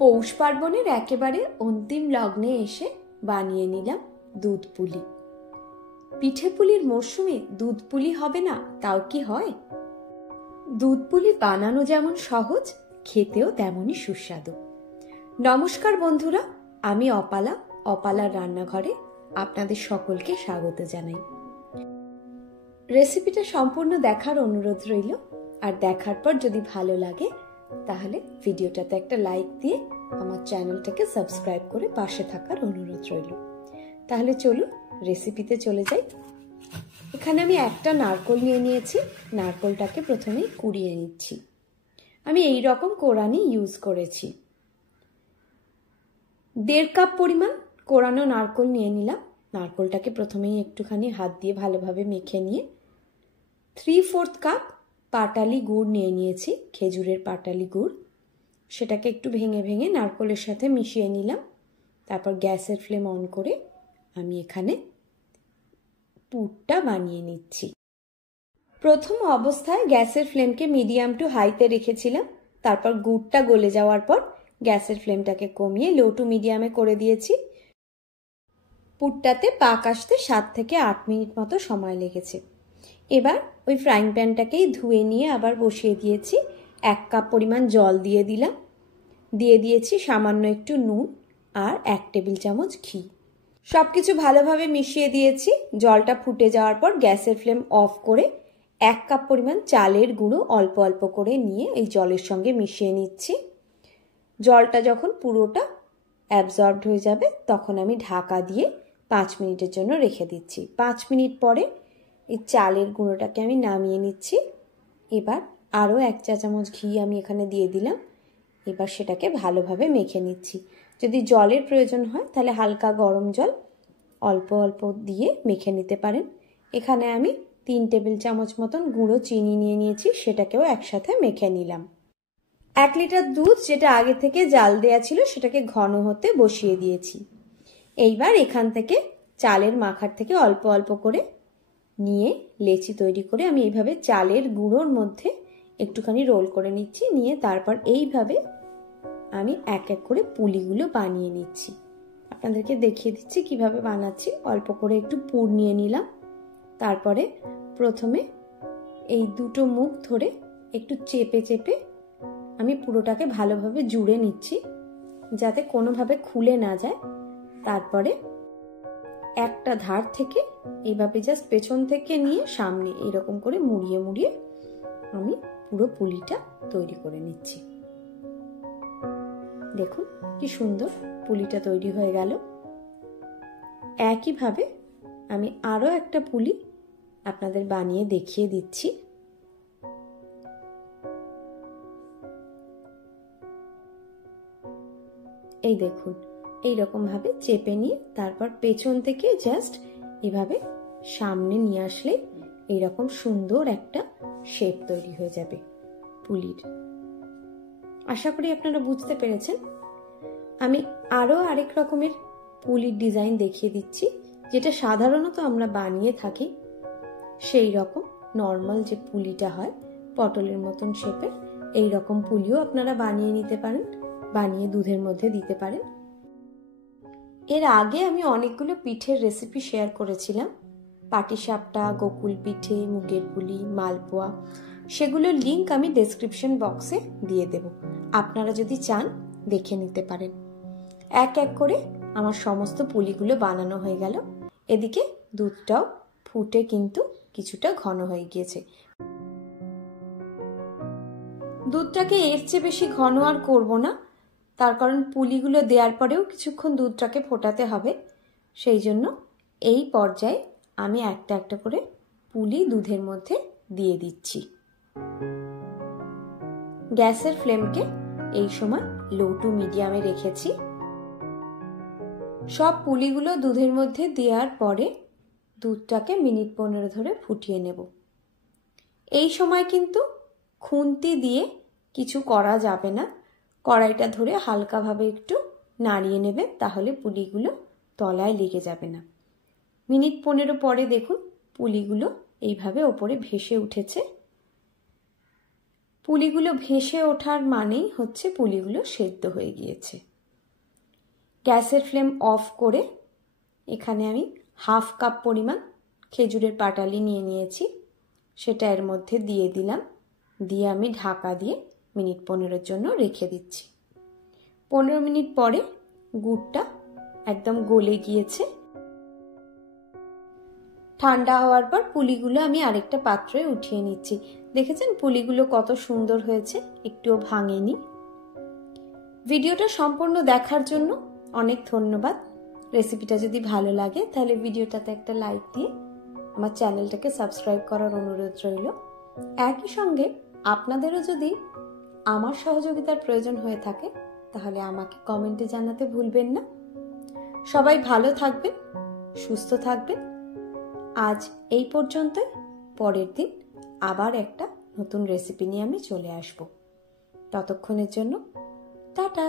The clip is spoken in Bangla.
পৌষ পার্বণের একেবারে অন্তিম লগ্নে এসে বানিয়ে নিলাম দুধ পুলি। পিঠে পুলির মরশুমে দুধ পুলি হবে না তাও কি হয়? দুধ পুলি বানানো যেমন সহজ, খেতেও তেমনই সুস্বাদু। নমস্কার বন্ধুরা, আমি অপালার রান্নাঘরে আপনাদের সকলকে স্বাগত জানাই। রেসিপিটা সম্পূর্ণ দেখার অনুরোধ রইল, আর দেখার পর যদি ভালো লাগে তাহলে ভিডিওটাতে একটা লাইক দিয়ে আমার চ্যানেলটাকে সাবস্ক্রাইব করে পাশে থাকার অনুরোধ রইল। তাহলে চলুন রেসিপিতে চলে যাই। এখানে আমি একটা নারকোল নিয়ে নিয়েছি। নারকোলটাকে প্রথমেই কুড়িয়ে নিচ্ছি। আমি এই রকম কোরানি ইউজ করেছি। 1.5 কাপ পরিমাণ কোরানো নারকোল নিয়ে নিলাম। নারকোলটাকে প্রথমেই একটুখানি হাত দিয়ে ভালোভাবে মেখে নিয়ে 3/4 কাপ পাটালি গুড় নিয়ে নিয়েছি, খেজুরের পাটালি গুড়। সেটাকে একটু ভেঙে ভেঙে নারকোলের সাথে মিশিয়ে নিলাম। তারপর গ্যাসের ফ্লেম অন করে আমি এখানে পুরটা বানিয়ে নিচ্ছি। প্রথম অবস্থায় গ্যাসের ফ্লেমকে মিডিয়াম টু হাইতে রেখেছিলাম। তারপর গুড়টা গলে যাওয়ার পর গ্যাসের ফ্লেমটাকে কমিয়ে লো টু মিডিয়ামে করে দিয়েছি। পুরটাতে পাক আসতে 7 থেকে 8 মিনিট মতো সময় লেগেছে। এবার ওই ফ্রাইং প্যানটাকেই ধুয়ে নিয়ে আবার বসিয়ে দিয়েছি। 1 কাপ পরিমাণ জল দিয়ে দিলাম। দিয়ে দিয়েছি সামান্য একটু নুন আর 1 টেবিল চামচ ঘি। সব কিছু ভালোভাবে মিশিয়ে দিয়েছি। জলটা ফুটে যাওয়ার পর গ্যাসের ফ্লেম অফ করে 1 কাপ পরিমাণ চালের গুঁড়ো অল্প অল্প করে নিয়ে এই জলের সঙ্গে মিশিয়ে নিচ্ছি। জলটা যখন পুরোটা অ্যাবজর্বড হয়ে যাবে তখন আমি ঢাকা দিয়ে 5 মিনিটের জন্য রেখে দিচ্ছি। 5 মিনিট পরে এই চালের গুঁড়োটাকে আমি নামিয়ে নিচ্ছি। এবার আরও 1 চা চামচ ঘি আমি এখানে দিয়ে দিলাম। এবার সেটাকে ভালোভাবে মেখে নিচ্ছি। যদি জলের প্রয়োজন হয় তাহলে হালকা গরম জল অল্প অল্প দিয়ে মেখে নিতে পারেন। এখানে আমি 3 টেবিল চামচ মতন গুঁড়ো চিনি নিয়ে নিয়েছি, সেটাকেও একসাথে মেখে নিলাম। 1 লিটার দুধ যেটা আগে থেকে জাল দেয়া ছিল সেটাকে ঘন হতে বসিয়ে দিয়েছি। এইবার এখান থেকে চালের মাখার থেকে অল্প অল্প করে নিয়ে লেচি তৈরি করে আমি এইভাবে চালের গুঁড়োর মধ্যে একটুখানি রোল করে নিচ্ছি। নিয়ে তারপর এইভাবে আমি এক এক করে পুলিগুলো বানিয়ে নিচ্ছি। আপনাদেরকে দেখিয়ে দিচ্ছি কিভাবে বানাচ্ছি। অল্প করে একটু পুর নিয়ে নিলাম। তারপরে প্রথমে এই দুটো মুখ ধরে একটু চেপে চেপে আমি পুরোটাকে ভালোভাবে জুড়ে নিচ্ছি যাতে কোনোভাবে খুলে না যায়। তারপরে একটা ধার থেকে এইভাবে জাস্ট পেছন থেকে নিয়ে সামনে এইরকম করে মুড়িয়ে মুড়িয়ে আমি পুরো পুলিটা তৈরি করে নিচ্ছি। দেখুন কি সুন্দর পুলিটা তৈরি হয়ে গেল। একইভাবে আমি আরো একটা পুলি আপনাদের বানিয়ে দেখিয়ে দিচ্ছি। এই দেখুন, এইরকম ভাবে চেপে নিয়ে তারপর পেছন থেকে জাস্ট এভাবে সামনে নিয়ে আসলে এইরকম সুন্দর একটা শেপ তৈরি হয়ে যাবে পুলির। আশা করি আপনারা বুঝতে পেরেছেন। আমি আরো আরেক রকমের পুলির ডিজাইন দেখিয়ে দিচ্ছি, যেটা সাধারণত আমরা বানিয়ে থাকি। সেই রকম নর্মাল যে পুলিটা হয় পটলের মতন শেপের, এই রকম পুলিও আপনারা বানিয়ে নিতে পারেন, বানিয়ে দুধের মধ্যে দিতে পারেন। এর আগে আমি অনেকগুলো পিঠের রেসিপি শেয়ার করেছিলাম, পাটিসাপটা, গোকুল পিঠে, মুগের পুলি, মালপোয়া। সেগুলোর লিংক আমি ডেসক্রিপশন বক্সে দিয়ে দেব, আপনারা যদি চান দেখে নিতে পারেন। এক এক করে আমার সমস্ত পুলিগুলো বানানো হয়ে গেল। এদিকে দুধটাও ফুটে কিন্তু কিছুটা ঘন হয়ে গিয়েছে। দুধটাকে এর চেয়ে বেশি ঘন আর করব না, তার কারণ পুলিগুলো দেওয়ার পরেও কিছুক্ষণ দুধটাকে ফোটাতে হবে। সেই জন্য এই পর্যায়ে আমি একটা একটা করে পুলি দুধের মধ্যে দিয়ে দিচ্ছি। গ্যাসের ফ্লেমকে এই সময় লো টু মিডিয়ামে রেখেছি। সব পুলিগুলো দুধের মধ্যে দেওয়ার পরে দুধটাকে মিনিট 15 ধরে ফুটিয়ে নেব। এই সময় কিন্তু খুন্তি দিয়ে কিছু করা যাবে না। কড়াইটা ধরে হালকাভাবে একটু নাড়িয়ে নেবে, তাহলে পুলিগুলো তলায় লেগে যাবে না। মিনিট 15 পরে দেখুন পুলিগুলো এইভাবে ওপরে ভেসে উঠেছে। পুলিগুলো ভেসে ওঠার মানেই হচ্ছে পুলিগুলো সেদ্ধ হয়ে গিয়েছে। গ্যাসের ফ্লেম অফ করে এখানে আমি 1/2 কাপ পরিমাণ খেজুরের পাটালি নিয়ে নিয়েছি, সেটা এর মধ্যে দিয়ে দিলাম। দিয়ে আমি ঢাকা দিয়ে মিনিট 15 জন্য রেখে দিচ্ছি। 15 মিনিট পরে গুড়টা একদম গলে গিয়েছে। ঠান্ডা হওয়ার পর পুলিগুলো আমি আরেকটা পাত্রে উঠিয়ে নিচ্ছি। দেখেছেন পুলিগুলো কত সুন্দর হয়েছে, একটুও ভাঙেনি। ভিডিওটা সম্পূর্ণ দেখার জন্য অনেক ধন্যবাদ। রেসিপিটা যদি ভালো লাগে তাহলে ভিডিওটাতে একটা লাইক দিয়ে আমার চ্যানেলটাকে সাবস্ক্রাইব করার অনুরোধ রইল। একই সঙ্গে আপনাদেরও যদি আমার সহযোগিতার প্রয়োজন হয়ে থাকে তাহলে আমাকে কমেন্টে জানাতে ভুলবেন না। সবাই ভালো থাকবেন, সুস্থ থাকবেন। আজ এই পর্যন্তই। পরের দিন আবার একটা নতুন রেসিপি নিয়ে আমি চলে আসব। ততক্ষণের জন্য টাটা।